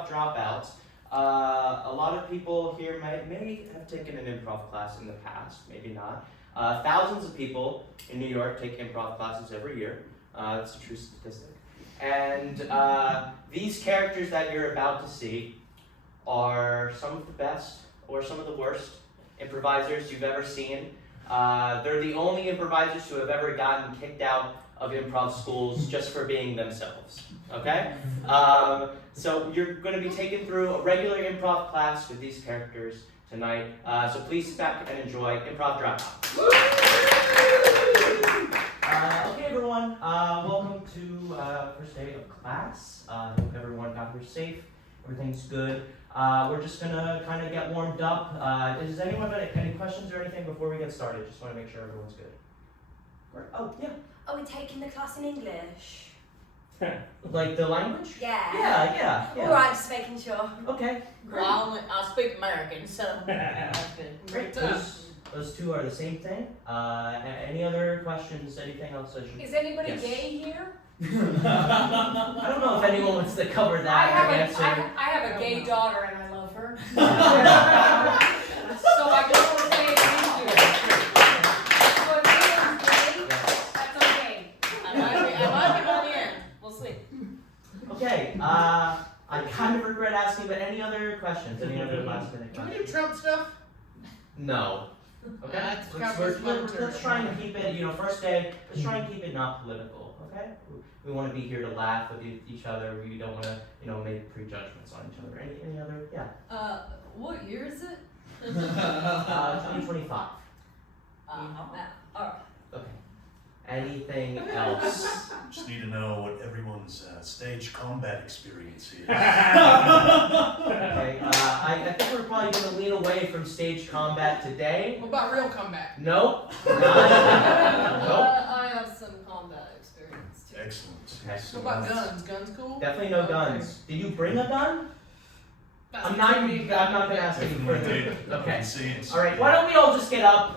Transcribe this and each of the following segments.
improv dropouts. A lot of people here may have taken an improv class in the past, maybe not. Thousands of people in New York take improv classes every year. That's a true statistic. And these characters that you're about to see are some of the best or some of the worst improvisers you've ever seen. They're the only improvisers who have ever gotten kicked out of improv schools just for being themselves, okay? So you're going to be taken through a regular improv class with these characters tonight. So please sit back and enjoy Improv Dropout. Okay, everyone, welcome to first day of class. I hope everyone got here safe. Everything's good. We're just gonna kind of get warmed up. Does anyone have any questions or anything before we get started? Just want to make sure everyone's good. Oh, yeah. Are we taking the class in English? Like the language? Yeah. Yeah. All right, just making sure. Okay. Well, I speak American, so that's good. Great. Those two are the same thing. Any other questions? Anything else I should? Is anybody Yes. gay here? I don't know if anyone wants to cover that or answer. I have a gay daughter and I love her. So I can only say thank you. So if anyone's gay, that's okay. I might be on the end. We'll see. Okay. I kind of regret asking, but any other questions? Any other last minute Can we questions? do Trump stuff? No. Okay. That's Let's try and keep it. First day. Let's try and keep it not political. Okay. We want to be here to laugh with each other. We don't want to, make prejudgments on each other. Any other? Yeah. What year is it? 2025. Alright. Okay. Anything else? Just need to know what everyone's stage combat experience is. Okay. I think we're probably going to lean away from stage combat today. What about real combat? Nope. Nope. I have some combat experience too. Excellent. Okay. What about guns? Guns cool? Definitely no guns. Did you bring a gun? I'm not going to ask you for it. Okay. All right. Why don't we all just get up?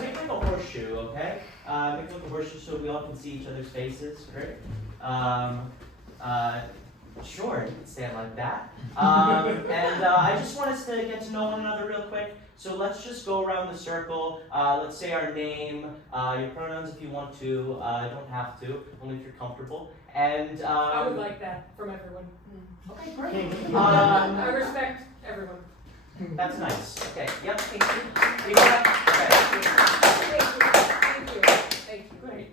Make like a horseshoe, okay? Make like a horseshoe so we all can see each other's faces. Great. Sure. You can stand like that. And I just want us to get to know one another real quick. So let's just go around the circle. Let's say our name, your pronouns if you want to. You don't have to, only if you're comfortable. And I would like that from everyone. Okay, great. I respect everyone. That's nice. Okay. Yep. Thank you. You got it? Thank you. Great.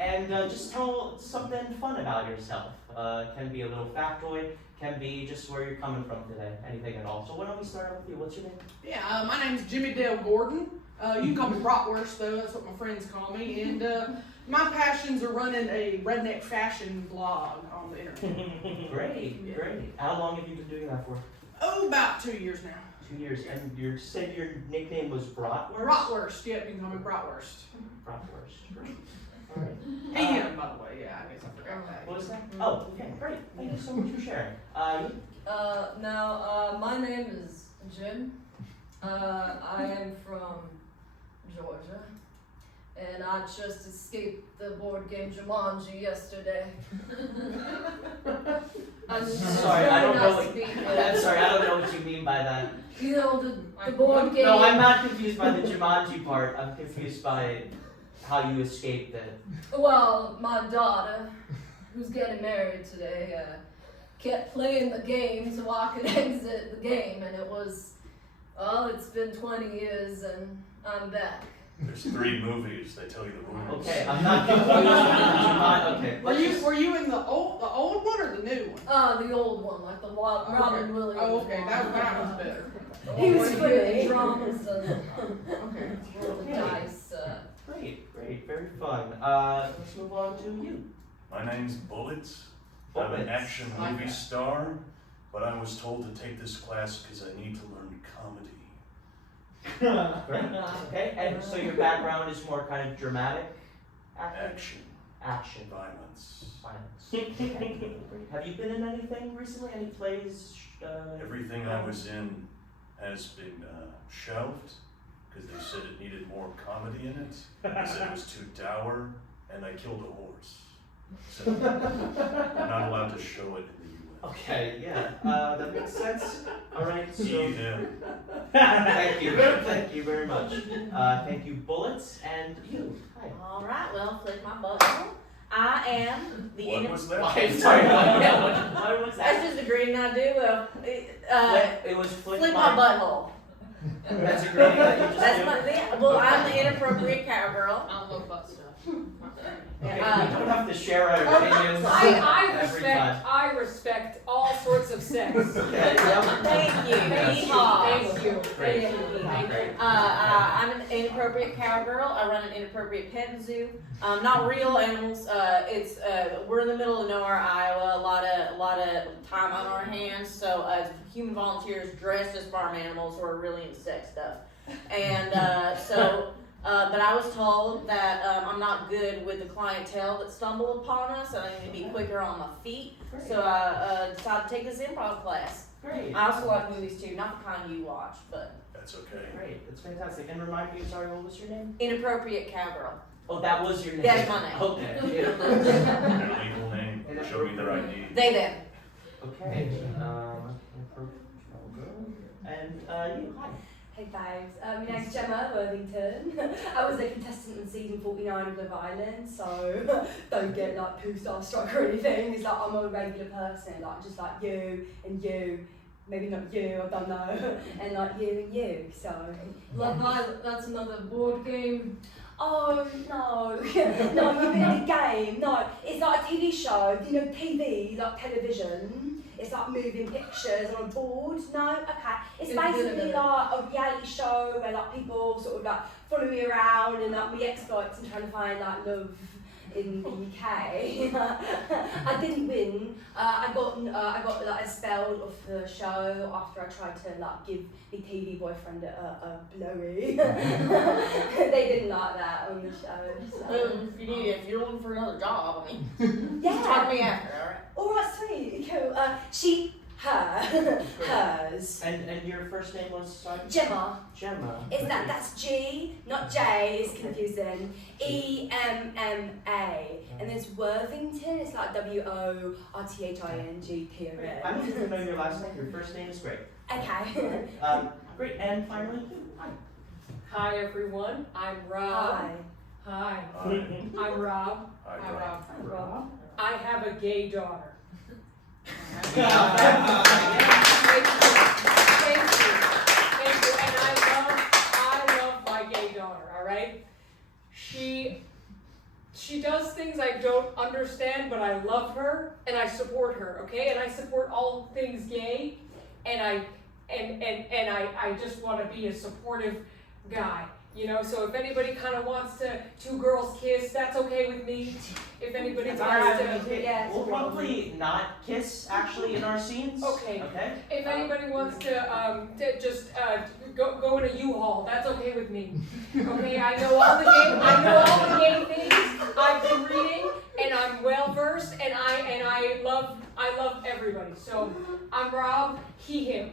And just tell something fun about yourself. Can be a little factoid. Can be just where you're coming from today. Anything at all. So why don't we start out with you? What's your name? Yeah, my name's Jimmy Dale Gordon. You can call me Bratwurst though, that's what my friends call me. And my passions are running a redneck fashion blog on the internet. Great. How long have you been doing that for? Oh, about 2 years now. 2 years. And you said your nickname was Bratwurst? Bratwurst, yep, you can call me Bratwurst. Bratwurst. Great. All right. And by the way, yeah, I guess I forgot that. What was that? Oh, okay. Great. Thank you so much for sharing. Now, my name is Jim. I am from Georgia. And I just escaped the board game Jumanji yesterday. I'm sorry, I don't know what you mean by that. You know, the board game. No, I'm not confused by the Jumanji part. I'm confused by how you escaped it. Well, my daughter, who's getting married today, kept playing the game so I could exit the game, and it's been 20 years and I'm back. There's 3 movies. They tell you the rules. Okay, I'm not confused with the Jumanji. Okay. Were you in the old one or the new one? The old one, like the Robin Williams. Oh, okay, one. that was better. He was putting dramas and Okay. roll the dice. Great, very fun. Let's move on to you. My name's Bullets. I'm an action movie star, but I was told to take this class because I need to learn comedy. Great. Okay, and so your background is more kind of dramatic? Action. Violence. Okay. Have you been in anything recently? Any plays? Everything I was in has been shelved because they said it needed more comedy in it. They said it was too dour, and I killed a horse. So I'm not allowed to show it in the Okay, yeah, that makes sense. All right, so Yeah. thank you very much. Thank you, Bullets, and you. Hi. All right, well, flick my button. I am the What was that? Okay, sorry. What was That's that? just a greeting I do. It was flick Flick my butthole. That's a great that you just That's do. well, I'm the inappropriate cowgirl. I don't love butt stuff. Okay, Yeah, we don't have to share our opinions I every time. respect all sorts of sex. Okay, yeah. Thank you. Yes. Yeehaw. Thank you. Great. Thank you. Thank you. Great. I'm an inappropriate cowgirl. I run an inappropriate pet zoo. Not real animals. We're in the middle of nowhere, Iowa. A lot of time on our hands. So human volunteers dressed as farm animals who are really into sex stuff. And but I was told that I'm not good with the clientele that stumble upon us, and I need to be quicker on my feet. Great. So I decided to take this improv class. Great. I also like movies too, not the kind you watch, but That's okay. Great, that's fantastic. And remind me, sorry, what was your name? inappropriate cowgirl. Oh, that was your name. That's my name. Okay. Their legal name, show me their ID. They them. Okay. And you, hi. Hey babes, my name's Gemma Worthington. I was a contestant in season 49 of Love Island, so don't get like too starstruck or anything. It's like I'm a regular person, like just like you and you, maybe not you, I don't know, and like you and you. So Love Island, that's another board game. oh no, no, you mean the game? No, it's like a TV show. You know, TV, like television. It's like moving pictures on a board. No, okay. It's basically like a reality show where like people sort of like follow me around and like we exploits and trying to find like love in the UK. I didn't win. I got like expelled off the show after I tried to like give my TV boyfriend a blowy. They didn't like that on the show. So. If you're looking for another job, I mean, Yeah. talk to me after, alright? Alright, sweet, cool. Hers. And your first name was, sorry? Gemma. Gemma. That's G, not J, it's confusing. EMMA. And there's Worthington, it's like WORTHINGTON. I don't even know your last name. Your first name is great. Okay. Great. And finally, hi. Hi everyone, I'm Rob. Hi. Hi. Hi. I'm Rob. Hi, Rob. Rob. I have a gay daughter. Yeah. Thank you. And I love my gay daughter, all right? She does things I don't understand, but I love her and I support her, okay? And I support all things gay, and I just want to be a supportive guy. You know, so if anybody kind of wants to two girls kiss, that's okay with me. If anybody wants to, Yeah, We'll probably not kiss actually in our scenes. Okay. Okay. if anybody wants to just go in a U-Haul, that's okay with me. Okay, I know all the gay things. I've been reading, and I'm well versed, and I love everybody. So I'm Rob, he, him.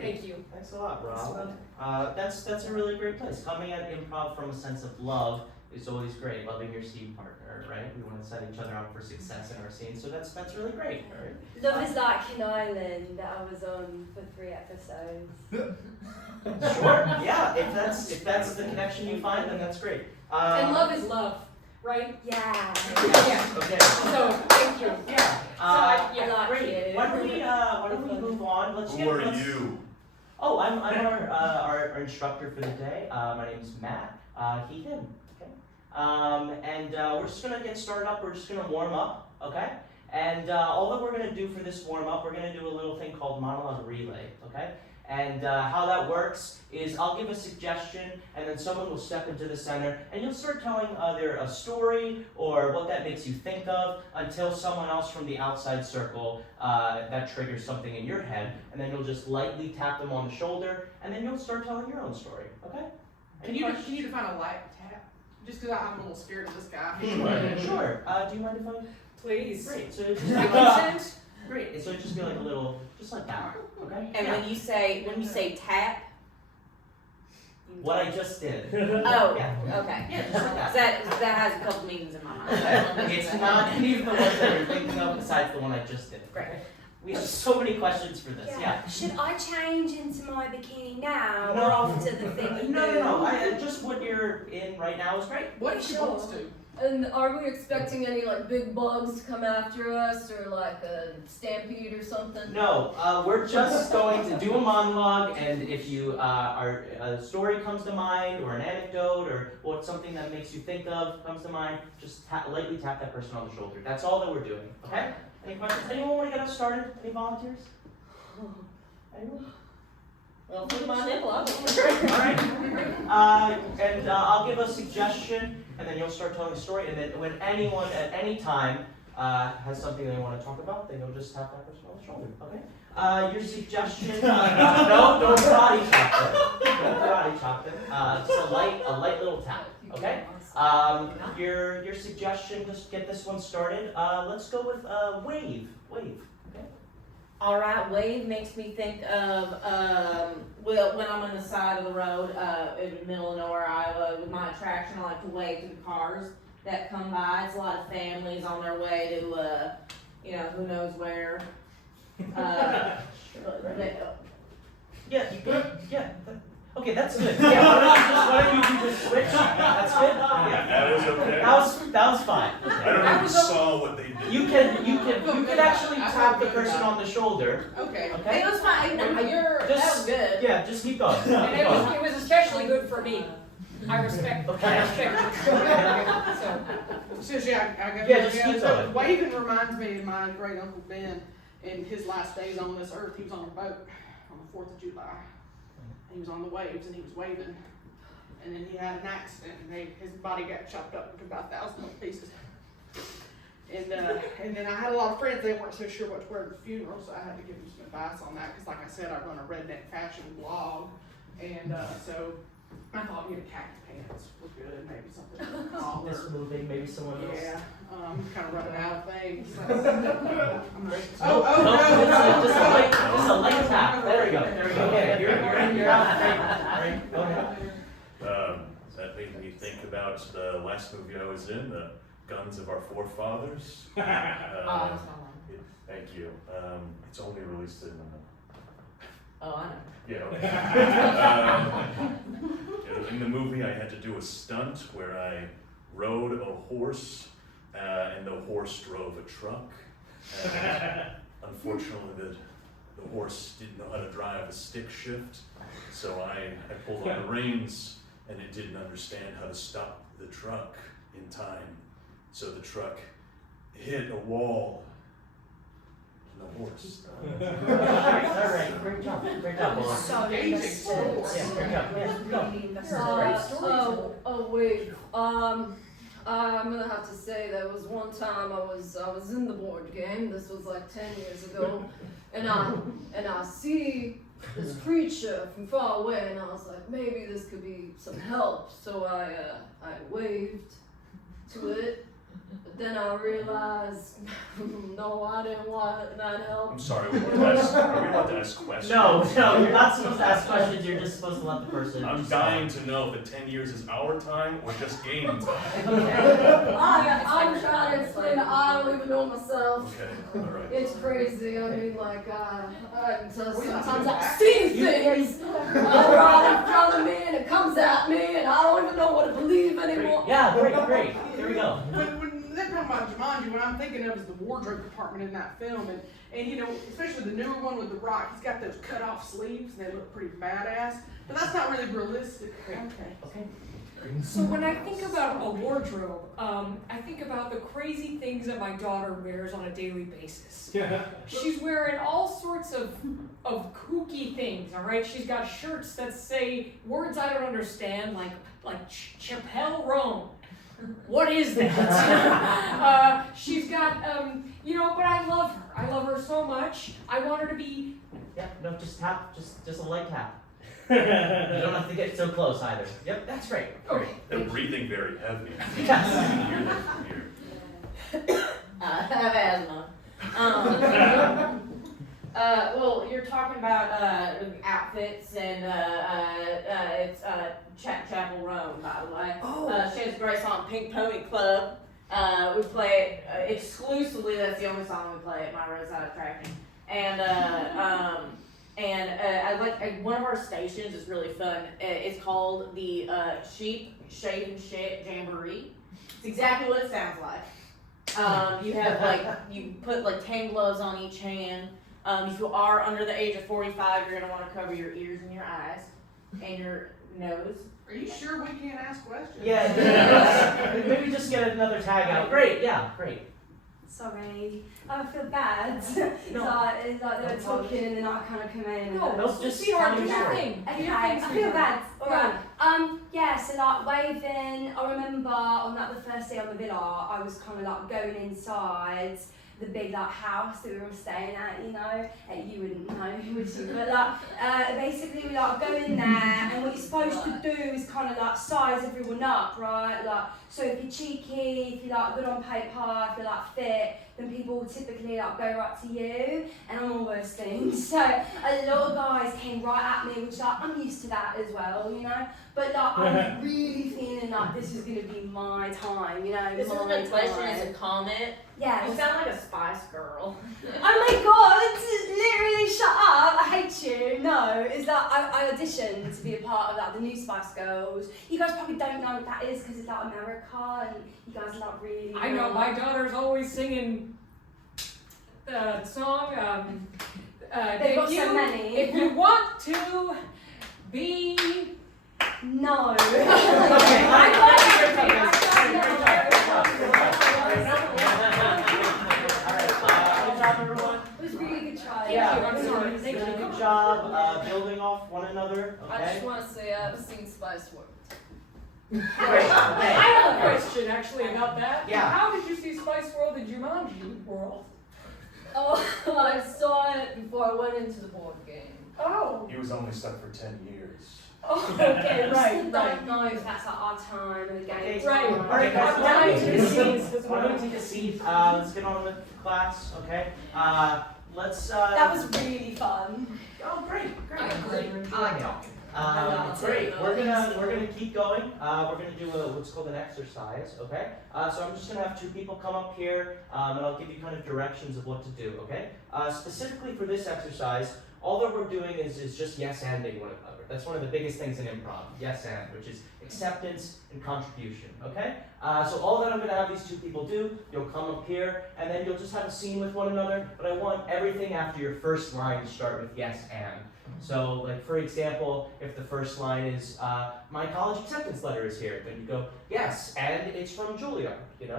Thank you. Thanks a lot, Rob. That's a really great place. Coming at improv from a sense of love is always great. Loving your scene partner, right? We want to set each other up for success in our scenes, so that's really great, right? Love is like an island that I was on for 3 episodes. Sure. Yeah. If that's the connection you find, then that's great. And love is love, right? Yeah. Yeah. Okay. So thank you. Yeah. Yeah. I like Great. you. Why don't we move on? Who are you? Oh, I'm our instructor for the day. My name's Matt. He, him. Okay. And we're just gonna get started up. We're just gonna warm up. Okay. And all that we're gonna do for this warm up, we're gonna do a little thing called monologue relay. Okay. And how that works is I'll give a suggestion, and then someone will step into the center, and you'll start telling either a story or what that makes you think of until someone else from the outside circle that triggers something in your head, and then you'll just lightly tap them on the shoulder, and then you'll start telling your own story. Okay? Can you define a light tap? Just because I'm a little scared of this guy. Sure. Do you mind if I? Please. Great. So just I consent. great. So it just be like a little, just like that. Okay. And when you say tap, What I just did. oh, Yeah. okay. Yeah, just like that. That has a couple meanings in my mind. It's not any of the ones that you're thinking of besides the one I just did. Great. We have so many questions for this. Yeah. Should I change into my bikini now No. or after the thing you No, do? no, no. Just what you're in right now is great. What if she Sure. wants to? And are we expecting any like big bugs to come after us or like a stampede or something? No, we're just going to do a monologue, and if you a story comes to mind, or an anecdote, or what something that makes you think of comes to mind, just lightly tap that person on the shoulder. That's all that we're doing. Okay? Any questions? Anyone want to get us started? Any volunteers? Anyone? Well, put my nipple up. All right. And I'll give a suggestion, and then you'll start telling a story. And then when anyone at any time has something they want to talk about, then you'll just tap that person on the shoulder. Okay? Your suggestion? No, don't karate chop them. Don't karate chop them. Just a light little tap. Okay? Your suggestion? Just get this one started. Let's go with wave. Wave. All right, wave makes me think of well, when I'm on the side of the road in the middle of nowhere, Iowa, with my attraction, I like to wave to the cars that come by. It's a lot of families on their way to, who knows where. Yeah. Okay, that's good. Yeah, why don't you do the switch? That's good. Yeah. That was okay. That was fine. I don't know if you saw what they did. You can actually tap the person on the shoulder. Okay. Okay. It was fine. That was good. Yeah, just keep going. And it was especially good for me. I respect it. So, Since I got Yeah, just keep so going. waving reminds me of my great uncle Ben and his last days on this earth. He was on a boat on the 4th of July. And he was on the waves and he was waving. And then he had an accident and his body got chopped up into about 1,000 little pieces. And then I had a lot of friends, they weren't so sure what to wear to the funeral, so I had to give them some advice on that, because like I said, I run a redneck fashion blog, and so I thought maybe khaki pants was good, maybe something taller. This moving, maybe someone else. Yeah, kind of running out of things. So. No, No. just a light tap. There we go. Okay, you're out. Great. Go ahead. That made me think about the last movie I was in, The Guns of Our Forefathers. Thank you. It's only released in. Oh, I know. Yeah. Okay. In the movie, I had to do a stunt where I rode a horse, and the horse drove a truck. Unfortunately, the horse didn't know how to drive a stick shift, so I pulled on the reins, and it didn't understand how to stop the truck in time. So the truck hit a wall, and the horse. All right, great job. So Engaging invested. story. Yeah, Really invested. Wait. I'm gonna have to say there was one time I was in the board game. This was like 10 years ago, and I see this creature from far away, and I was like, maybe this could be some help. So I waved to it, but then I realized, no, I didn't want that help. I'm sorry, are we allowed to ask questions? No, you're not supposed to ask questions. You're just supposed to let the person. I'm dying to know if the 10 years is our time or just game time. I'm trying to explain it. I don't even know myself. Okay, all right. It's crazy. I mean, like, sometimes I see things right in front of me, and it comes at me, and I don't even know what to believe anymore. Yeah, great. Here we go. When that talking about Jumanji, what I'm thinking of is the wardrobe department in that film, and especially the newer one with The Rock, he's got those cut off sleeves, and they look pretty badass, but that's not really realistic. Okay. So when I think about a wardrobe, I think about the crazy things that my daughter wears on a daily basis. She's wearing all sorts of kooky things, all right? She's got shirts that say words I don't understand, like Chappelle Roan. What is that? She's got, but I love her. I love her so much. I want her to be. Yeah, no, just tap, just a light tap. You don't have to get so close either. Yep, that's right. Okay. They're breathing very heavy. Yes. Here. I have asthma. Well, you're talking about outfits, and it's Chapel Roan, by the way. She has a great song, Pink Pony Club. We play it exclusively. That's the only song we play at my roadside attraction. and one of our stations is really fun. It's called the Sheep Shave and Shit Jamboree. It's exactly what it sounds like. You have you put 10 gloves on each hand. If you are under the age of 45, you're gonna want to cover your ears and your eyes and your nose. Are you sure we can't ask questions? Yeah, maybe just get another tag out. Great, yeah, great. Sorry, I feel bad. It's No. like they were talking and then I kind of come in. No, No, just sweetheart, tell do me your your thing. Do Okay, your I thing, feel sweetheart. bad. Alright. Yeah, so waving, I remember on the first day on the villa, I was kind of going inside the big house that we were staying at, and you wouldn't know, would you? But basically we go in there, and what you're supposed to do is kind of size everyone up, right? So if you're cheeky, if you're good on paper, if you're fit, then people will typically go right to you, and I'm all those things. So a lot of guys came right at me, which I'm used to that as well, But I'm really feeling this is gonna be my time, This isn't my a question, time. it's a comment. Yeah. You sound like a Spice Girl. Oh my god, literally shut up, I hate you. No, it's I auditioned to be a part of the new Spice Girls. You guys probably don't know what that is because it's America and you guys are not really. I know, my daughter's always singing the song, They've got so many. If you want to be... No. Okay, I good job, everyone. It was a really good try. Yeah, I'm sorry. Thank you. Good job building off one another. I Okay. just want to say I've seen Spice World. Great. I Okay. have a question actually about that. Yeah. How did you see Spice World in Jumanji World? Oh, I saw it before I went into the board game. Oh. He was only stuck for 10 years. Oh, okay, I right, still don't know if that's our time and the game Okay. Right. time. All right, guys. I'm Why dying don't to you take a see seat? this as Why don't well. you take a seat? Let's get on with the class. Okay. Let's. That was really fun. Oh, great, great. I Great. enjoyed Enjoying it. I'll Great. take We're those. gonna keep going. We're gonna do what's called an exercise. Okay. So I'm just gonna have two people come up here, and I'll give you kind of directions of what to do. Okay. Specifically for this exercise, all that we're doing is just yes-anding one another. That's one of the biggest things in improv. Yes and, which is acceptance and contribution. Okay. So all that I'm gonna have these two people do, you'll come up here, and then you'll just have a scene with one another. But I want everything after your first line to start with yes and. So, for example, if the first line is, my college acceptance letter is here, then you go, yes, and it's from Julia,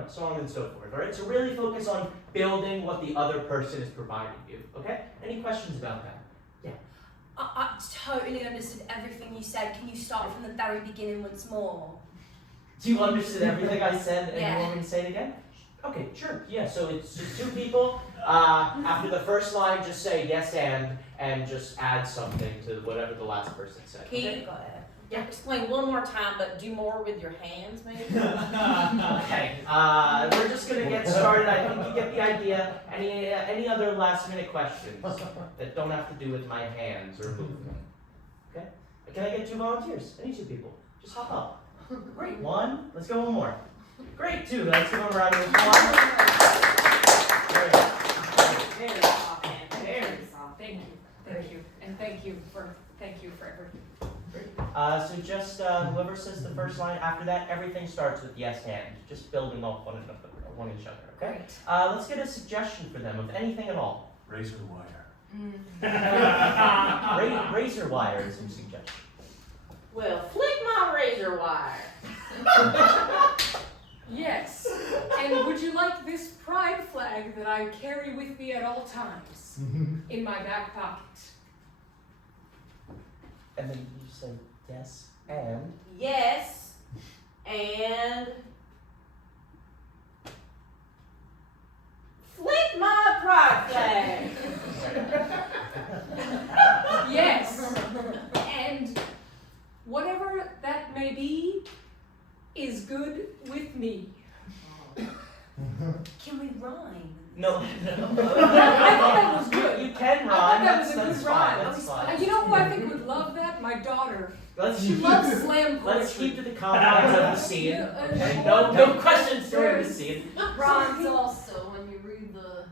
so on and so forth, all right? So really focus on building what the other person is providing you, okay? Any questions about that? I totally understood everything you said. Can you start from the very beginning once more? Do you understood everything I said and Yeah. you want me to say it again? Okay, sure, yeah, so it's just two people. After the first line, just say yes and just add something to whatever the last person said. Can Okay? you explain one more time, but do more with your hands, maybe? Okay, we're just gonna get started. I think you get the idea. Any other last minute questions that don't have to do with my hands or movement? Okay? Can I get two volunteers? Any two people? Just hop up. Great, one. Let's go one more. Great, two. Let's give them a round of applause. Very Very soft hand, very soft. Thank you, and thank you for everything. So just whoever says the first line after that, everything starts with yes and. Just building off one each other, okay? Let's get a suggestion for them of anything at all. Razor wire. Razor wire is some suggestion. Well, flick my razor wire. Yes, and would you like this pride flag that I carry with me at all times in my back pocket? And then you say yes and. Yes, and flick my pride flag. Yes, and whatever that may be is good with me. Can we rhyme? No. I thought that was good. You can I thought rhyme. that was a That's good fine. rhyme. That's fine. You know who I think would love that? My daughter. Let's She keep loves slam poetry. Let's keep to the confines of the scene. Yeah, Okay? No questions during the scene. Rhymes also when you read the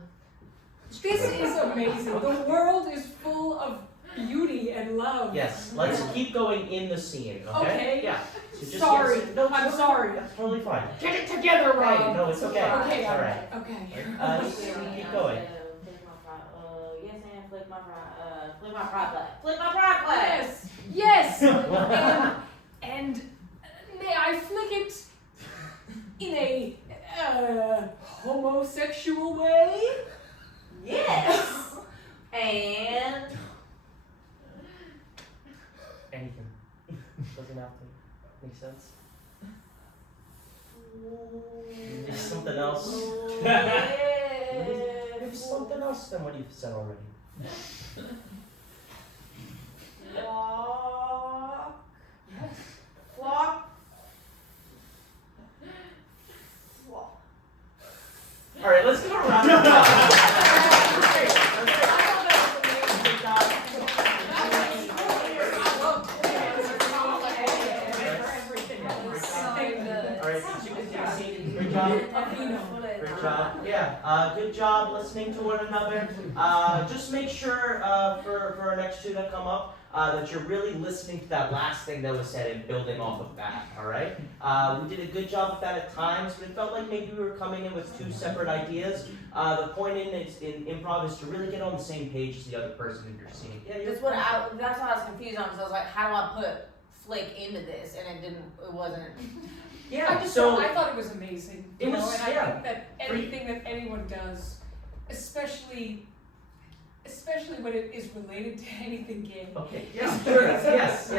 This is amazing. The world is full of beauty and love. Yes, let's keep going in the scene, okay? Okay. Yeah. So just, Sorry. yes, no, I'm sorry. That's totally fine. Get it together, Rob. Hey, no, it's okay. Okay, It's all right. Okay. Just keep going. Yes, and flick my pride flag. Flick my pride flag. Yes. Yes. and may I flick it in a homosexual way? Yes. And Anything. Doesn't have to make sense. Maybe something else. Maybe something else than what you've said already. Flock. All right, let's give a round of Great job. Yeah, good job listening to one another. Just make sure for our next two that come up that you're really listening to that last thing that was said and building off of that, all right? We did a good job of that at times, but it felt like maybe we were coming in with two separate ideas. The point in improv is to really get on the same page as the other person that you're seeing. Yeah, That's what I was confused on, because I was like, how do I put flick into this? And it wasn't. Yeah, I so thought it was amazing. It was, and I yeah. think that anything that anyone does, especially when it is related to anything gay. okay, yeah, sure, yes.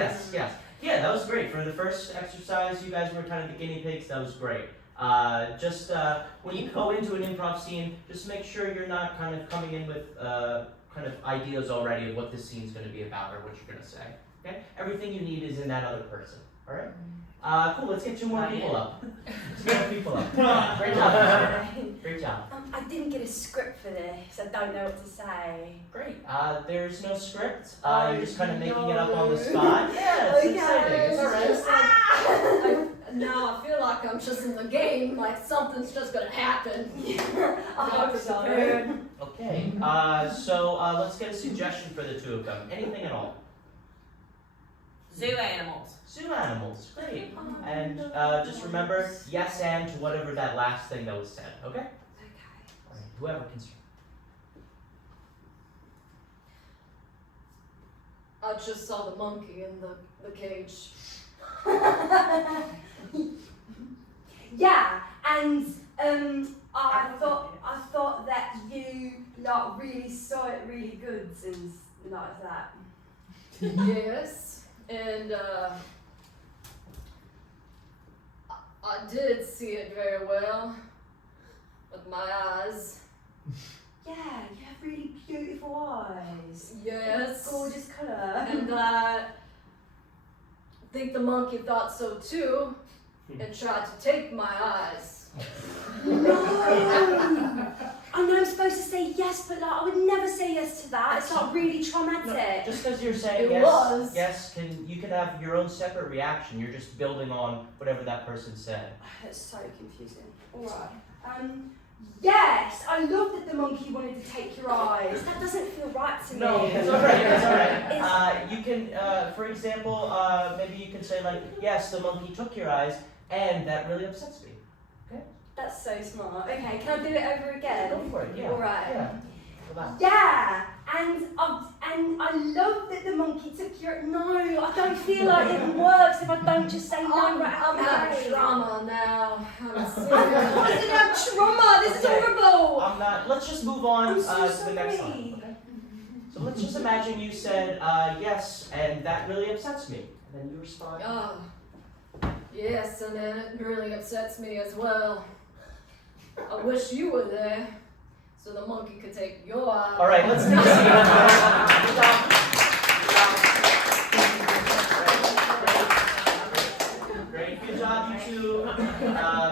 Yeah, that was great. For the first exercise, you guys were kind of the guinea pigs. That was great. Just when you go into an improv scene, just make sure you're not kind of coming in with kind of ideas already of what this scene's going to be about or what you're going to say. Okay, everything you need is in that other person. All right. Cool. Let's get two more people up. Two more people up. Great job. Great job. I didn't get a script for this. I don't know what to say. Great. There's no script. You're just kind of making it up on the spot. Yeah, it's exciting. It's alright. Now I feel like I'm just in the game, like something's just gonna happen. I hope so. Okay. So let's get a suggestion for the two of them. Anything at all. Zoo animals. Zoo animals. Great. And just remember, yes and to whatever that last thing that was said. Okay. Okay. All right. Whoever can start. I just saw the monkey in the cage. Yeah, and I thought that you like really saw it really good and like that. Yes, and I did see it very well with my eyes. Yeah, you have really beautiful eyes. Yes. Gorgeous colour. And I think the monkey thought so too, and tried to take my eyes. No! I know I'm supposed to say yes, but like I would never say yes to that. It's like really traumatic. No, just because you're saying It yes, was. yes, you can have your own separate reaction. You're just building on whatever that person said. That's so confusing. Alright. Yes, I love that the monkey wanted to take your eyes. That doesn't feel right to me. No, it's alright, it's alright. You can, for example, maybe you can say like, yes, the monkey took your eyes, and that really upsets me. That's so smart. Okay, can I do it over again? Go for it, yeah. Alright. Yeah. Go back. Yeah, and I love that the monkey took your. No, I don't feel like it works if I don't just say no. I'm right having trauma now. I'm serious. Why does it have trauma? This is Okay. horrible. I'm not. Let's just move on I'm so to the next sorry. one. Okay. So let's just imagine you said yes, and that really upsets me, and then you respond. Oh, yes, and then it really upsets me as well. I wish you were there, so the monkey could take your eye. All right, let's take a seat. Good job. Great, good job, you two.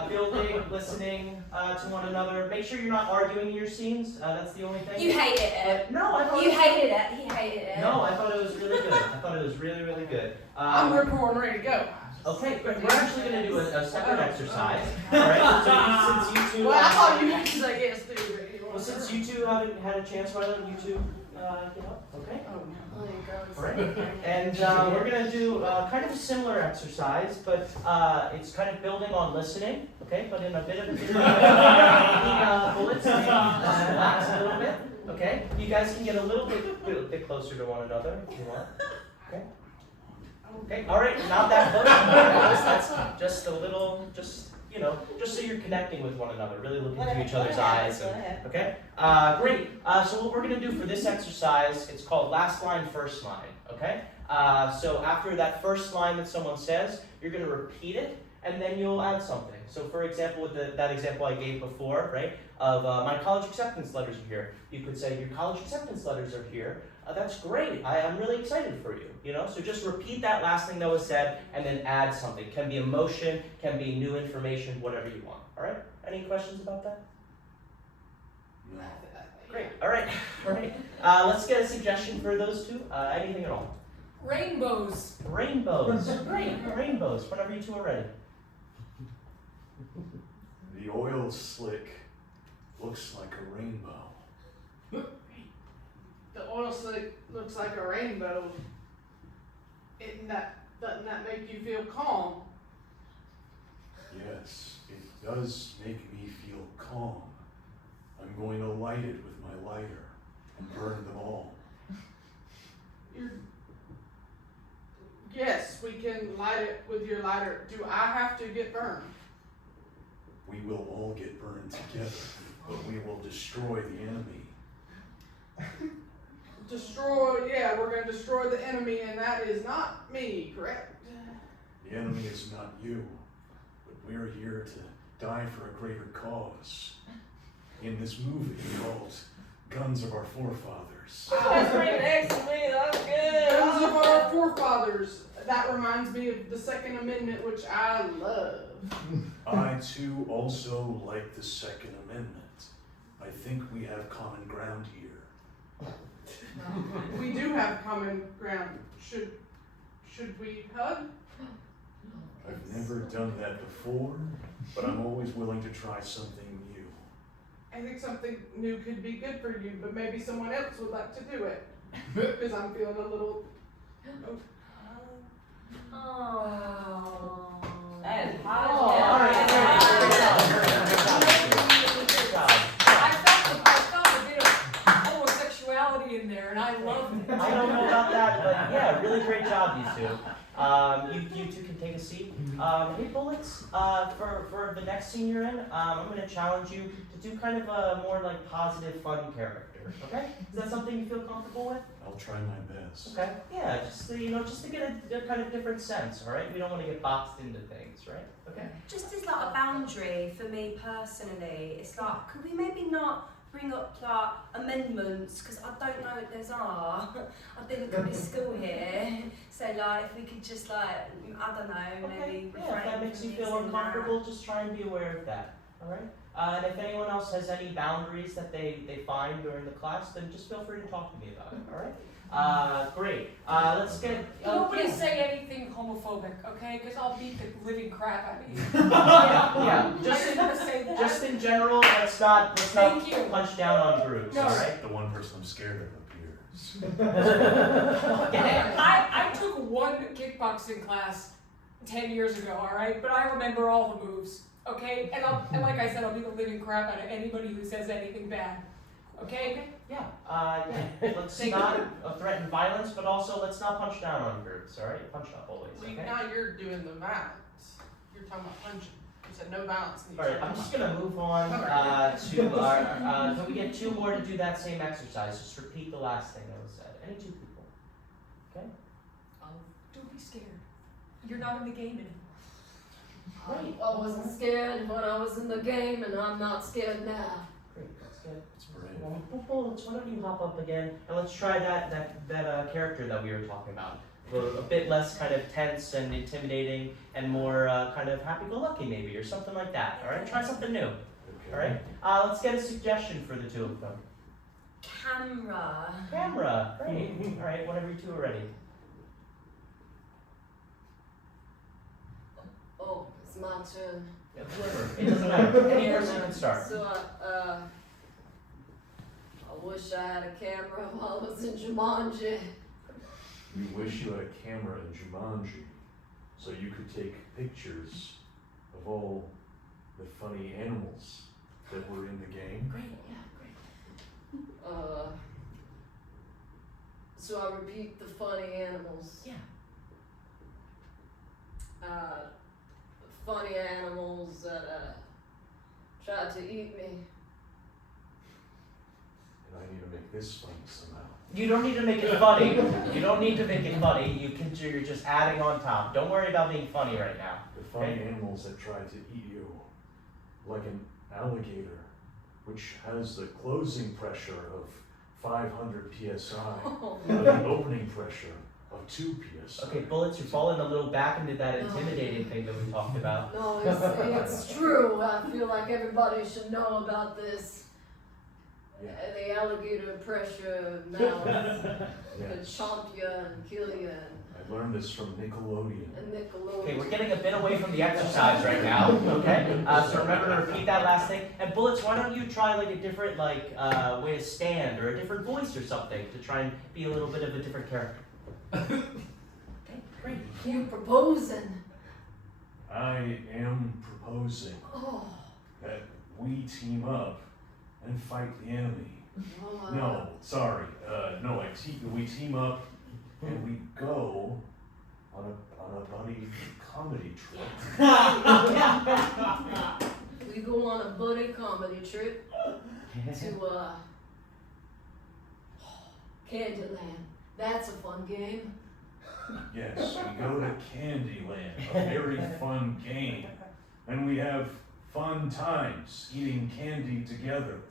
Building, listening to one another. Make sure you're not arguing in your scenes. That's the only thing. You hated it. No, I thought You it was hated it. He hated it. No, I thought it was really good. I thought it was really, really good. I'm recording, ready to go. Okay, great. We're actually going to do a separate exercise. All right. So since you two. Well, I thought you had to say yes too, but anyway. Well, since you two haven't had a chance, why don't you two get up? Okay. Oh, you girls. Alright. And we're gonna do kind of a similar exercise, but it's kind of building on listening, okay? But in a bit of a different bullets to relax a little bit, okay? You guys can get a little bit closer to one another if you want. Okay. Okay. All right. Not that close. That's just a little, just so you're connecting with one another, really looking into each other's eyes. Okay. Great. So what we're gonna do for this exercise, it's called last line, first line. Okay. So after that first line that someone says, you're gonna repeat it, and then you'll add something. So for example, with that example I gave before, right, of my college acceptance letters are here, you could say, your college acceptance letters are here. That's great. I'm really excited for you. So just repeat that last thing that was said, and then add something. Can be emotion, can be new information, whatever you want. All right. Any questions about that? No. Great. All right. All right. Let's get a suggestion for those two. Anything at all? Rainbows. Rainbows. Great. Rainbows. Whenever you two are ready. The oil slick looks like a rainbow. The oil slick looks like a rainbow. Doesn't that make you feel calm? Yes, it does make me feel calm. I'm going to light it with my lighter and burn them all. Yes, we can light it with your lighter. Do I have to get burned? We will all get burned together, but we will destroy the enemy. We're going to destroy the enemy, and that is not me, correct? The enemy is not you, but we're here to die for a greater cause. In this movie called Guns of Our Forefathers. That's right next to me. That's good. Guns of our forefathers. That reminds me of the Second Amendment, which I love. I too also like the Second Amendment. I think we have common ground here. We do have common ground. Should we hug? I've never done that before, but I'm always willing to try something new. I think something new could be good for you, but maybe someone else would like to do it. Because I'm feeling a little. Oh. That is all right. Good job. I felt a bit of homosexuality in there, and I loved it. I don't know about that, but yeah, really great job, you two. You two can take a seat. Hey, Bullets, for the next scene you're in, I'm going to challenge you to do kind of a more like positive, fun character. Okay? Is that something you feel comfortable with? I'll try my best. Okay. Yeah, just to get a kind of different sense. All right. We don't want to get boxed into things, right? Okay. Just as like a boundary for me personally, it's like, could we maybe not bring up like amendments, because I don't know what those are. I didn't go to school here, so like if we could just like, I don't know, maybe Yeah, if that makes you feel uncomfortable, just try and be aware of that. All right. And if anyone else has any boundaries that they find during the class, then just feel free to talk to me about it. All right. Great. Let's get. Nobody say anything homophobic, okay? Because I'll beat the living crap out of you. Yeah. I didn't want to say that. Just in general, let's not Thank you. punch down on groups. No. All right. The one person I'm scared of appears. I took one kickboxing class 10 years ago, all right? But I remember all the moves, okay? And like I said, I'll beat the living crap out of anybody who says anything bad, okay? Yeah. Let's not threaten violence, but also let's not punch down on groups. All right. Punch up always. Well, Okay. now you're doing the violence. You're talking about punching. You said no violence. All right, I'm just gonna move on to our. Can we get two more to do that same exercise? Just repeat the last thing that was said. Any two people? Okay. Don't be scared. You're not in the game anymore. Great. I wasn't scared when I was in the game, and I'm not scared now. Great. That's good. It's brave. Bullets, why don't you hop up again and let's try that character that we were talking about. A bit less kind of tense and intimidating, and more kind of happy-go-lucky maybe, or something like that. All right. Try something new. Okay. All right. Let's get a suggestion for the two of them. Camera. Camera. Great. All right. Whenever you two are ready. Oh, it's my turn. Yeah, whoever. It doesn't matter. Any person can start. So, wish I had a camera while I was in Jumanji. You wish you had a camera in Jumanji, so you could take pictures of all the funny animals that were in the game. Great, yeah, great. So I repeat the funny animals. Yeah. Funny animals that tried to eat me. And I need to make this funny somehow. You don't need to make it funny. You don't need to make it funny. You're just adding on top. Don't worry about being funny right now. The funny animals that tried to eat you, like an alligator, which has the closing pressure of 500 psi, but the opening pressure of 2 psi. Okay, Bullets, you're falling a little back into that intimidating thing that we talked about. No, it's true. I feel like everybody should know about this. Yeah. The alligator pressure mouth could Yes. chomp you and kill you I learned this from Nickelodeon. and Nickelodeon. Okay, we're getting a bit away from the exercise right now, okay? So remember to repeat that last thing. And Bullets, why don't you try like a different way to stand or a different voice or something to try and be a little bit of a different character. Okay, great. You proposing? I am proposing Oh, that we team up and fight the enemy. oh, No, sorry. No, we team up and we go on a buddy comedy trip. We go on a buddy comedy trip to Candyland. That's a fun game. Yes, we go to Candyland, a very fun game, and we have fun times eating candy together.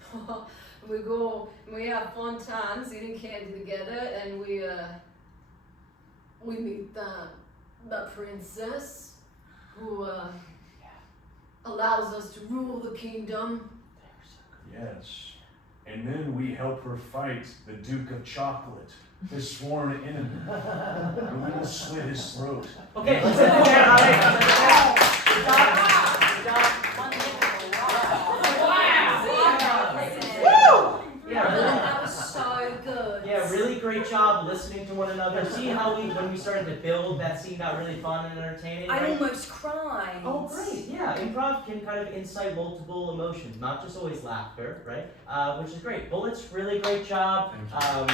We have fun times eating candy together, and we meet the princess who allows us to rule the kingdom. Yes, and then we help her fight the Duke of Chocolate, his sworn enemy, and we will slit his throat. Okay, let's end it there, all right? Good job. Good job. Yeah, really. That was so good. Yeah, really great job listening to one another. See how when we started to build, that scene got really fun and entertaining, I right? almost cried. Oh, great. Yeah, improv can kind of incite multiple emotions, not just always laughter, right? Which is great. Bullets, really great job of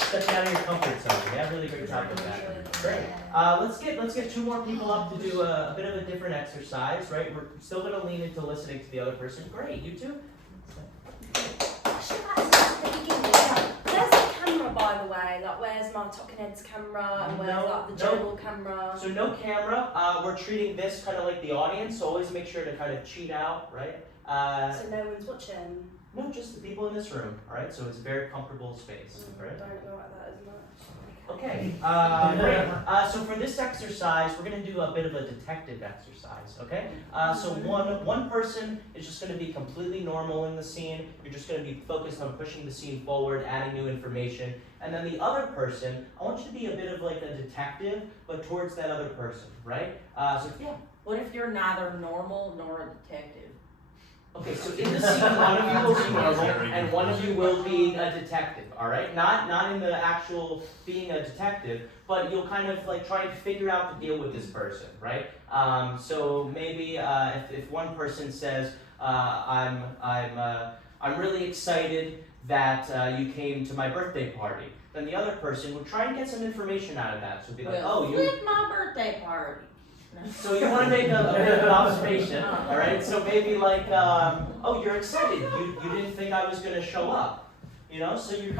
stepping out of your comfort zone. Yeah, really great job with that. Great. Let's get 2 more people up to do a bit of a different exercise, right? We're still going to lean into listening to the other person. Great, you two? Where's the camera, by the way? Like, where's my Talking Heads camera and where's like the general camera? So no camera. We're treating this kind of like the audience, so always make sure to kind of cheat out, right? So no one's watching? No, just the people in this room, all right? So it's a very comfortable space, right? I don't know what that is much. Okay, great. So for this exercise, we're gonna do a bit of a detective exercise, okay? So one person is just gonna be completely normal in the scene. You're just gonna be focused on pushing the scene forward, adding new information. And then the other person, I want you to be a bit of like a detective, but towards that other person, right? So yeah. What if you're neither normal nor a detective? Okay, so in the scene, one of you will be normal, and one of you will be a detective, all right? Not in the actual being a detective, but you'll kind of like try and figure out the deal with this person, right? So maybe if one person says, I'm really excited that you came to my birthday party, then the other person would try and get some information out of that. So be like, Well, flip my birthday party. So you want to make a bit of an observation, all right? So maybe like, oh, you're excited. You didn't think I was going to show up, you know? So you're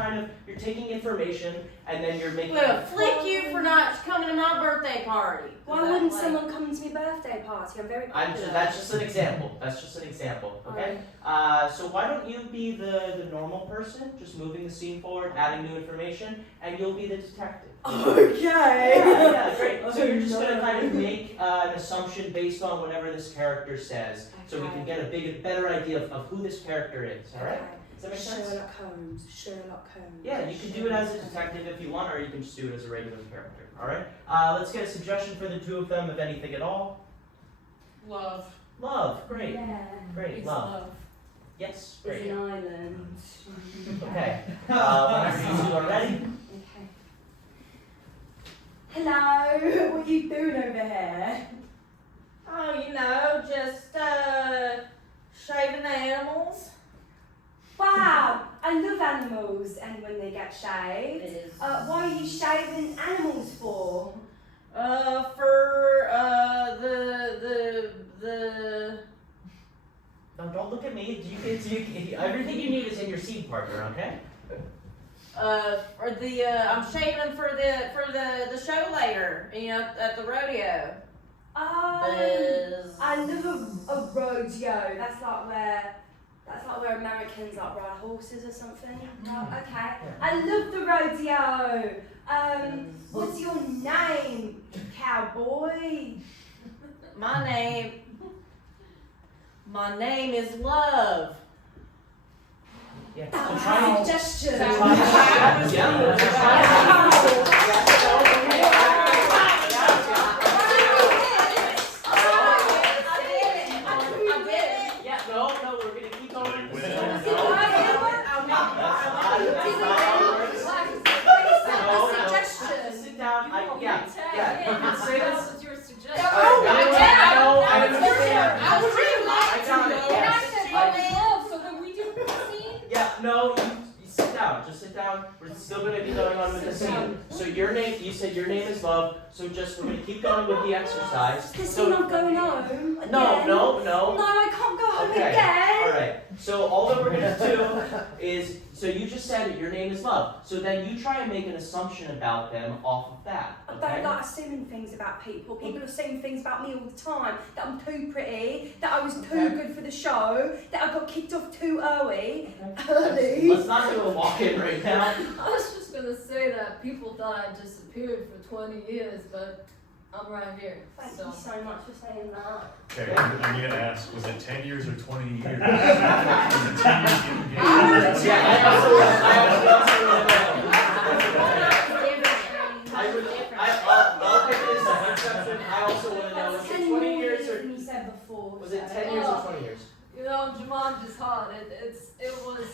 taking information and then you're making. Well, flick you for not coming to my birthday party. Why wouldn't someone come to my birthday party? I'm very popular. That's just an example. That's just an example, okay? So why don't you be the normal person, just moving the scene forward, adding new information, and you'll be the detective. Okay. Yeah, great. So you're just gonna kind of make an assumption based on whatever this character says, so we can get a better idea of who this character is. All right? Does that make sense? Sherlock Holmes. Yeah, you can do it as a detective if you want, or you can just do it as a regular character. All right? Let's get a suggestion for the 2 of them, if anything at all. Love. Love, great, Yeah. great, It's love. Yes, It's great. an island. Okay. Whenever you two are ready. Okay. Hello, what are you doing over here? Oh, you know, just shaving the animals. Wow, I love animals and when they get shaved. Why are you shaving animals for? For the No, don't look at me. Everything you need is in your seed partner, okay? for the I'm shaving them for the show later, you know, at the rodeo. Buzz. I love a rodeo. That's like where Americans like ride horses or something. Oh, okay. I love the rodeo. What's your name, cowboy? My name is Love. Yeah. That's So try a and suggestion. Yeah, no, we're gonna keep going. Let it with win. this. Did No, I no, ever? just sit down. Yeah, you can say this. with your suggestion. I got it. And I Yes. said, love is love, so then we do the scene. Yeah, no, you sit down. Just sit down. We're still going to be going on with the scene. So your name, you said your name is Love. So just we're going to keep going with the exercise. The scene So I'm going home again. no. No, I can't go home Okay. again. All right. So all that we're going to do is, so you just said it, your name is Love. So then you try and make an assumption about them off of that. I Okay? don't like assuming things about people. People assume things about me all the time. That I'm too pretty, that I was too good for the show, that I got kicked off too early. Let's not do a walk-in right now. I was just gonna say that people thought I disappeared for 20 years, but I'm right here. Thank So you so much for saying that. Okay, I'm gonna ask, was it 10 years or 20 years? Was it 10 years in the game? Yeah, I also want to I'll give this an exception. I also want to know, was it 20 years or, You said before. was it 10 years or 20 years? you know, Jumanji's hot. It was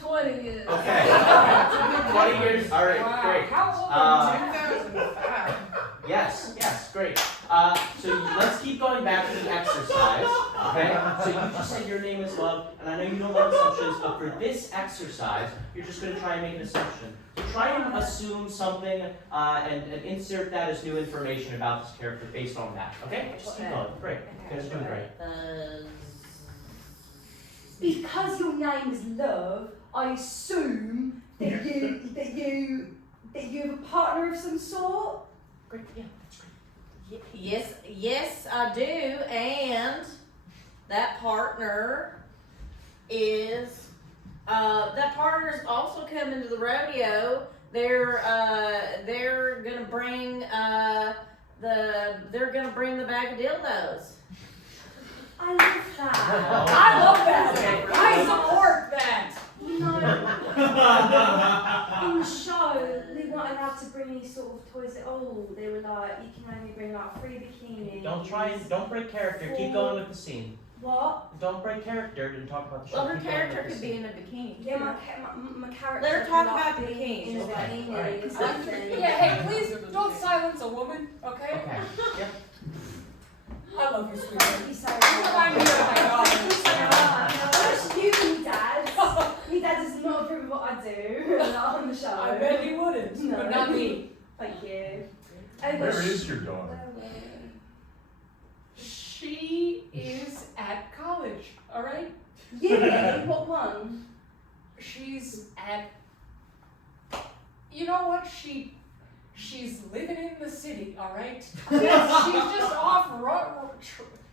20 years. Okay. 20 years, all right, Wow, great. how old are you? 2005. Yes, great. So let's keep going back to the exercise, okay? So you just said your name is Love, and I know you don't like assumptions, but for this exercise, you're just going to try and make an assumption. So try and assume something and insert that as new information about this character based on that, okay? Just keep going, great. You guys are doing great. Because your name is Love, I assume that you have a partner of some sort. Great, yeah, that's great. Yes, I do, and that partner is also coming to the rodeo. They're gonna bring the bag of dildos. I love that. I love that. I support that. You know, in the show, they weren't allowed to bring any sort of toys at all. They were like, you can only bring like 3 bikinis. Don't break character, keep going with the scene. What? Don't break character and talk about the show. Well, her Keep going character with the could be scene. in a bikini. Yeah, my character. Let her talk can, like, about the be bikinis. In a Okay, bikini alright. or something. Yeah, hey, please don't silence a woman, okay? Okay, yep. I love you, sweetheart. Thank you so much. You remind me of my daughter. That's you, me dad. Me dad does not approve of what I do. Not on the show. I bet he wouldn't, No. but not me. Thank you. Where is your daughter? She is at college, alright? Yeah, what one? She's at, you know what, she's living in the city, alright? She's just off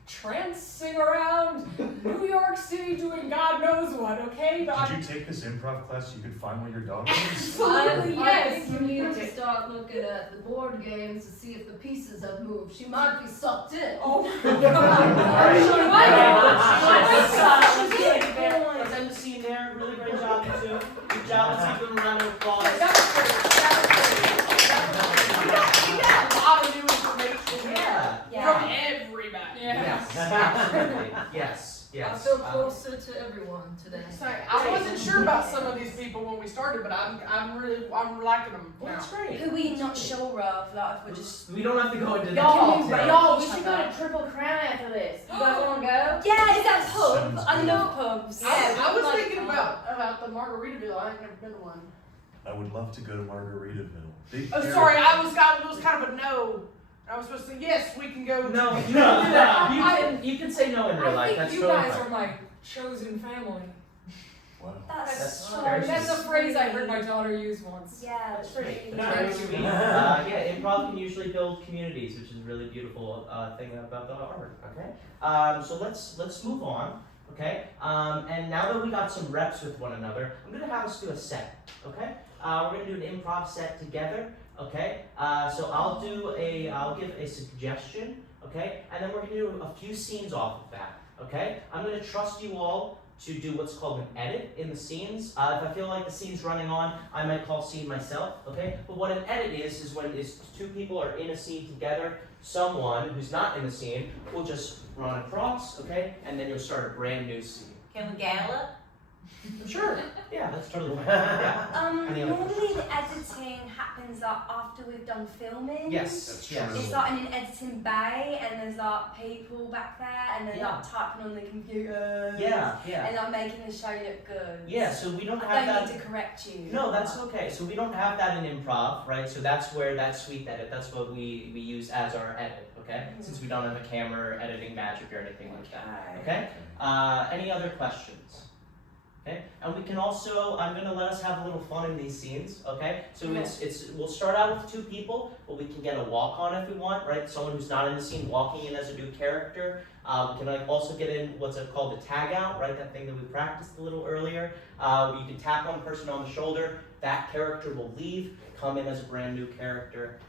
trancing around New York City doing God knows what, okay? But Did you take this improv class so you could find where your daughter is? Absolutely, I yes. think you need to start looking at the board games to see if the pieces have moved. She might be sucked in. Oh my Alright, God. let's end the scene there. Really great job, you two. Good job. Let's give them a round of applause. That was great. We got a lot of new information Yeah. Yeah. from everybody. Yes, absolutely. Yes. Yes, I yes. feel closer to everyone today. I wasn't sure about some of these people when we started, but I'm liking them Well, now. that's great. Who are you not sure of? Like, if we're just. We don't have to go into the Y'all, details. y'all, we should go to Triple Crown after this. You guys wanna go? Yeah, is that pub? Sounds I good. love pubs. I was like thinking pubs. about the Margaritaville. I ain't never been to one. I would love to go to Margaritaville. Big Oh, carrot. sorry, it was kind of a no. I was supposed to say yes. We can go. No, to- you can say no in real I life. think That's you totally guys fine. are my chosen family. Wow. That's That's so very That's a sweet. phrase I heard my daughter use once. Yeah, that's really Very sweet. sweet. Yeah, improv can usually build communities, which is a really beautiful thing about the art. Okay, so let's move on. Okay, and now that we got some reps with one another, I'm gonna have us do a set. Okay, we're gonna do an improv set together. Okay, so I'll give a suggestion. Okay, and then we're gonna do a few scenes off of that. Okay, I'm gonna trust you all to do what's called an edit in the scenes. If I feel like the scene's running on, I might call scene myself, okay? But what an edit is when two people are in a scene together, someone who's not in the scene will just run across, okay? And then you'll start a brand new scene. Can we gallop? Sure, yeah, that's totally fine. Yeah. Any other Normally the editing happens like after we've done filming. Yes, That's yes. true. It's like in an editing bay, and there's like people back there, and they're like typing on the computers. Yeah, yeah. And like making the show look good. Yeah, so we don't I have don't that. need to correct you. No, that's okay. So we don't have that in improv, right? So that's where that sweet edit, that's what we use as our edit, okay? Since we don't have a camera or editing magic or anything like that, okay? Any other questions? Okay, and we can also, I'm gonna let us have a little fun in these scenes, okay? So we'll start out with two people, but we can get a walk on if we want, right? Someone who's not in the scene walking in as a new character. We can also get in what's called a tag out, right? That thing that we practiced a little earlier. You can tap one person on the shoulder, that character will leave, come in as a brand new character.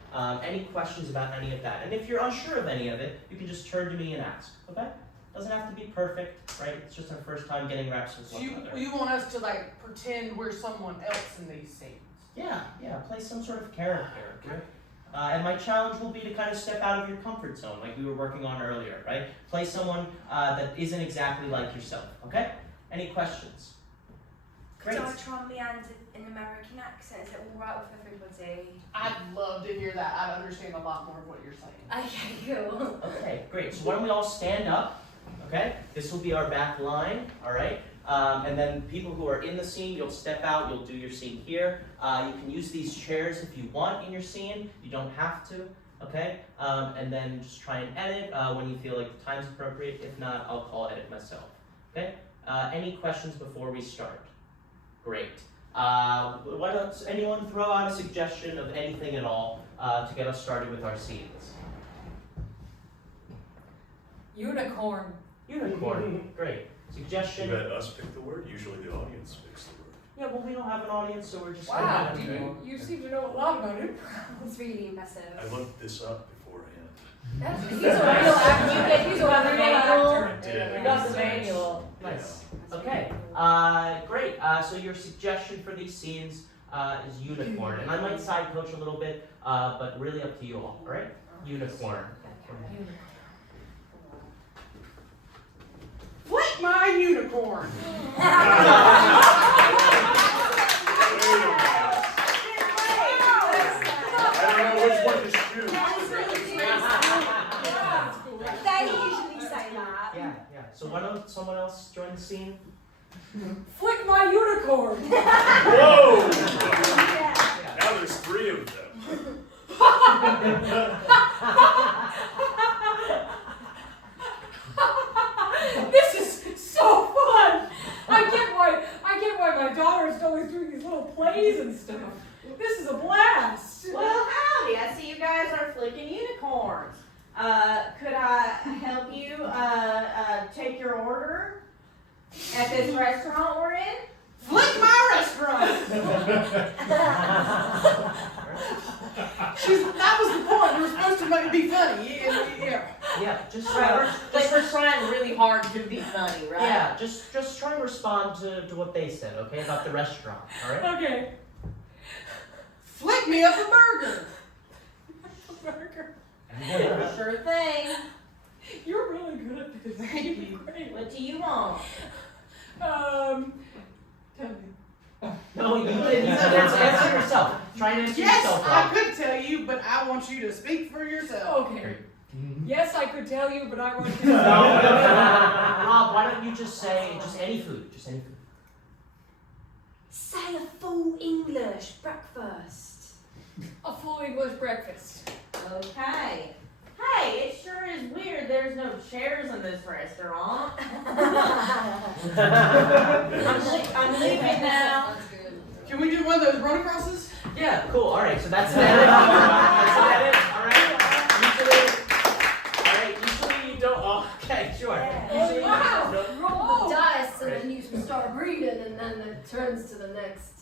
Any questions about any of that? And if you're unsure of any of it, you can just turn to me and ask, okay? Doesn't have to be perfect, right? It's just our first time getting reps with So one another. you want us to like pretend we're someone else in these scenes? Yeah, play some sort of character, okay? And my challenge will be to kind of step out of your comfort zone, like we were working on earlier, right? Play someone that isn't exactly like yourself, okay? Any questions? Great. Do I try and meander in American accent? Is it all right with everybody? I'd love to hear that. I'd understand a lot more of what you're saying. Okay, cool. Okay, great. So why don't we all stand up, okay? This will be our back line, all right? And then people who are in the scene, you'll step out, you'll do your scene here. You can use these chairs if you want in your scene. You don't have to, okay? And then just try and edit when you feel like the time's appropriate. If not, I'll call edit myself, okay? Any questions before we start? Great. Why don't anyone throw out a suggestion of anything at all to get us started with our scenes? Unicorn. Unicorn, great. You Suggestion? let us pick the word, usually the audience picks the word. Yeah, well, we don't have an audience, so we're just Wow, gonna you seem to know a lot about it. It's really impressive. I looked this up beforehand. He's a real actor. He's a real actor. I did. You got the manual. Nice. Okay, great. So your suggestion for these scenes is unicorn, and I might side coach a little bit, but really up to you all. All right, unicorn. Flick my unicorn. I don't know which one to shoot. They usually say that. Yeah. So why don't someone else join the scene? Flick my unicorn. Whoa! Yeah. Now there's three of them. This is so fun. I get why my daughter's always doing these little plays and stuff. This is a blast. Well, howdy. I see you guys are flicking unicorns. Could I help you take your order at this restaurant we're in? Flick my restaurant. That was the point. We were supposed to make it be funny. Yeah. Yeah, just We're trying really hard to be funny, right? yeah, just try and respond to what they said, okay, about the restaurant. All right. Okay. Flick me up a burger. Burger. Sure thing. You're really good at this. Thank you. Great. What do you want? Tell me. No, you didn't. Answer yourself. Try and answer Yes, yourself, I Rob. could tell you, but I want you to speak for yourself. Okay. Yes, I could tell you, but I want to. No. Rob, why don't you just say any food? Just any food. Say a full English breakfast. A full English breakfast. Okay. Hey, it sure is weird there's no chairs in this restaurant. I'm leaving now. That's good. Can we do one of those run acrosses? Yeah, cool. All right, so that's an edit. That's an edit. All right. Usually you don't. Oh, okay, sure. Yeah. Usually Wow! you don't. Roll the dice and then you start reading and then it turns to the next.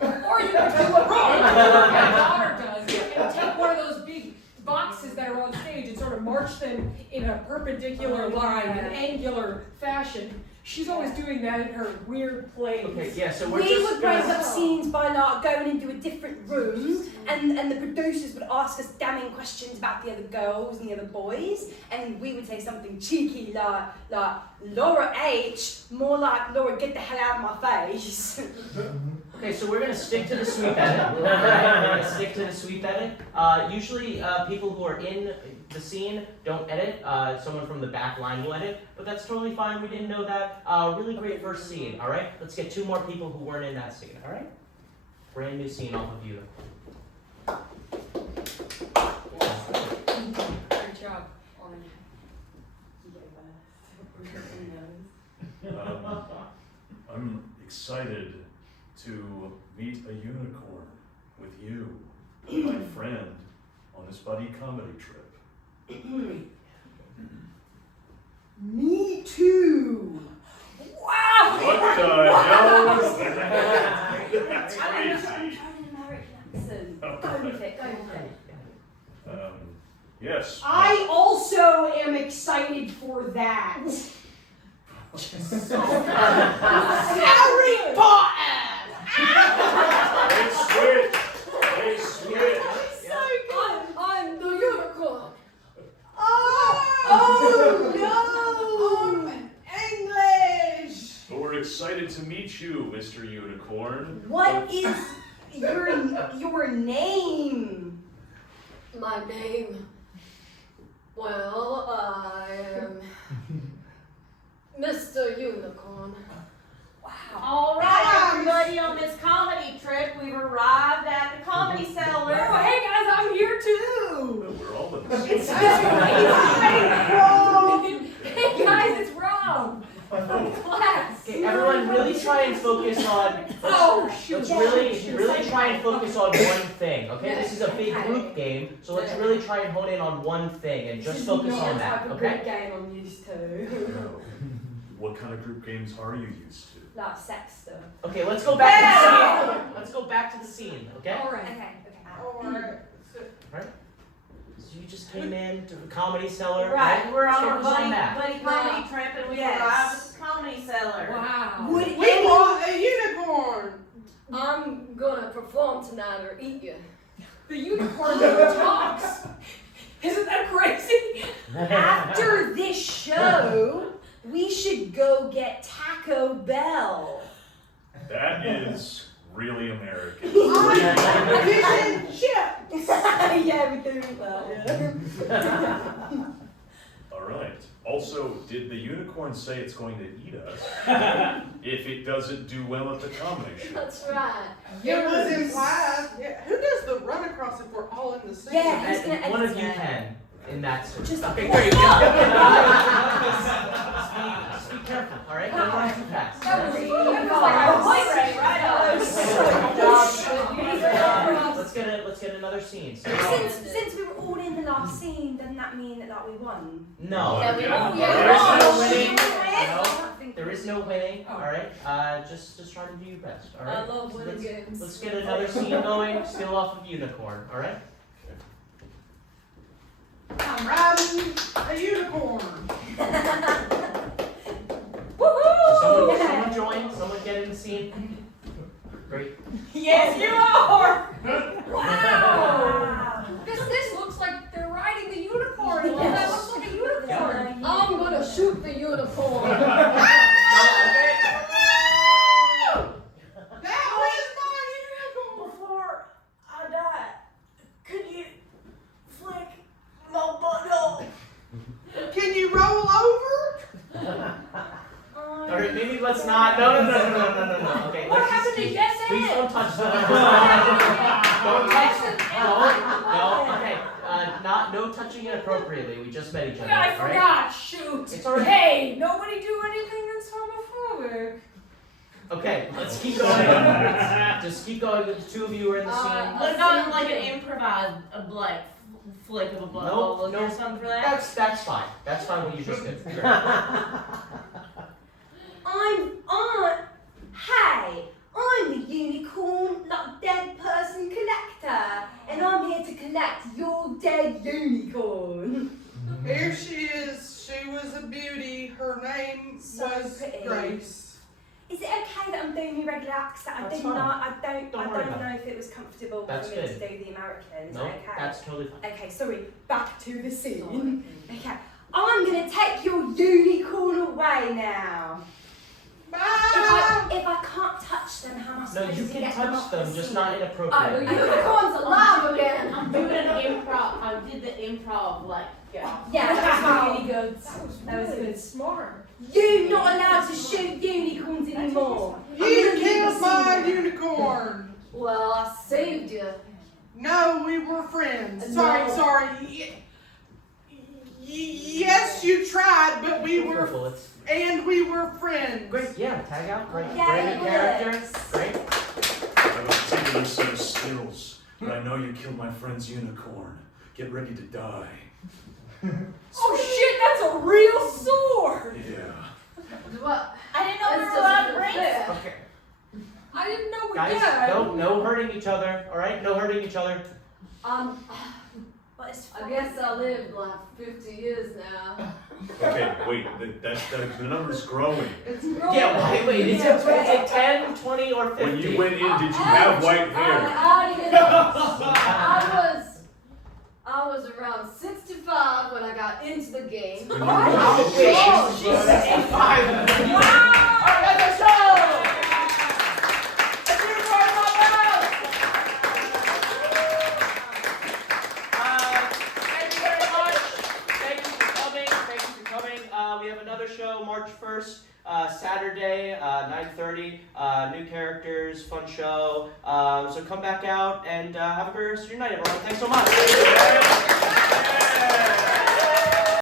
Or you could do what my daughter does and take one of those big boxes that are on stage and sort of march them in a perpendicular line, an angular fashion. She's always doing that in her weird plays. Okay, yeah. So we're We just would break gonna. up scenes by like going into a different room, and the producers would ask us damning questions about the other girls and the other boys, and we would say something cheeky like Laura H, more like Laura, get the hell out of my face. Okay, so we're gonna stick to the sweep edit. We're gonna stick to the sweep edit. Usually, people who are in the scene don't edit. Someone from the back line will edit, but that's totally fine. We didn't know that. Really great first scene. All right, let's get 2 more people who weren't in that scene. All right, brand new scene off of you. Great job. I'm excited to meet a unicorn with you, my friend, on this buddy comedy trip. Me too. Wow. What the hell? That's I'm crazy. trying an American accent. Go with it. Go with it. Yes. I also am excited for that. Harry Potter! Hey, switch! Hey, switch! I'm the unicorn. Oh no! English! Well, we're excited to meet you, Mr. Unicorn. What is your name? My name. Well, I am Mr. Unicorn. Wow. All right, everybody, on this comedy trip, we've arrived at the Comedy Cellar. Oh, hey guys, I'm here too. Well, we're all in this. It's Hey guys, it's Rob from class. Okay, everyone, really try and focus on. Oh shoot. Let's really try and focus on one thing. Okay, this is a big group game, so let's really try and hone in on one thing and just focus on that. Okay. game I'm used to. No. What kind of group games are you used to? Like sex stuff. Okay, let's go back to the scene. Let's go back to the scene. Okay. All right. Okay. Alright. So you just came in to the Comedy Cellar. Right, we're on our Focus on buddy that. comedy trip, and we Yes. arrived at the Comedy Cellar. Wow. Would We any want a unicorn! I'm gonna perform tonight or eat you. The unicorn never talks. Isn't that crazy? after this show, we should go get Taco Bell. That is really American. Fish and chips! Yeah, we do that. Yeah. All right. Also, did the unicorn say it's going to eat us if it doesn't do well at the comedy show? That's right. It was implied. Yeah. Who does the run across if we're all in the scene? Yeah. Who's gonna One of edit you that? can in that sort. Just Okay, no! great. Just be careful, all right? Don't run too fast. That was Really like fast. a voice right Let's get another scene. So, Since we were all in the last scene, doesn't that mean that we won? no, Yeah, we Yeah. won't. there is no Yeah. winning. I No, don't think there is no winning. All right, just try to do your best. All right. I love winning games. Let's get another scene going. Still off of Unicorn. All right. I'm riding a unicorn. Someone join. Someone get in the scene. Great. Yes, you are. Wow. This looks like they're riding the unicorn. That looks like a unicorn. I'm gonna shoot the unicorn. let's not. No. Okay, What let's happened just to keep. yes and? Please don't touch them. Don't touch them. No. Okay. No touching inappropriately. We just met each other. Yeah, I all right? forgot. Shoot. It's alright. Hey, nobody do anything that's homophobic. Okay, let's keep going. Just keep going. The two of you are in the scene. What about like an improvised like flick of a butthole or something for that? That's fine. That's fine. What you just did. Great. I'm the unicorn, like dead person collector, and I'm here to collect your dead unicorn. Here she is. She was a beauty. Her name So was pretty. Grace. Is it okay that I'm doing the regular accent? That's I fine. don't Don't worry about know if it was comfortable That's for me good. to do the American. Is No, it okay? that's totally fine. Okay, sorry, back to the scene. Okay, I'm gonna take your unicorn away now. Bye. If I can't touch them, how am I No, supposed you to can get them touch off them, the just scene? not Oh, inappropriately. the unicorn's alive again. I'm doing an improv. I did the improv like Yeah, that was really good. That was good. Smart. You're not allowed to shoot unicorns anymore. You killed my unicorn. Well, I saved you. No, we were friends. No. Sorry. Yes, you tried, but we Go for were, bullets. and we were friends. Great, yeah, tag out. Great, Yeah, great it character. works. Great. I have a particular set of skills, but I know you killed my friend's unicorn. Get ready to die. Oh shit, that's a real sword. Yeah. What? I didn't know we That's were allowed to just bring fair. Okay. I didn't know we Guys, did. no hurting each other. All right, no hurting each other. But it's I guess I lived like 50 years now. Okay, wait, the number's growing. It's growing. Yeah, wait. Is it 10, 20, or 50? When you went in, did you have white hair? I was around 65 when I got into the game. Oh, shit. She's 65. Wow! All right, that's the show! Let's hear it for our top round. Thank you very much. Thank you for coming. We have another show March 1st, Saturday, 9:30. New characters, fun show. So come back out and have a great rest of your night, everyone. Thanks so much.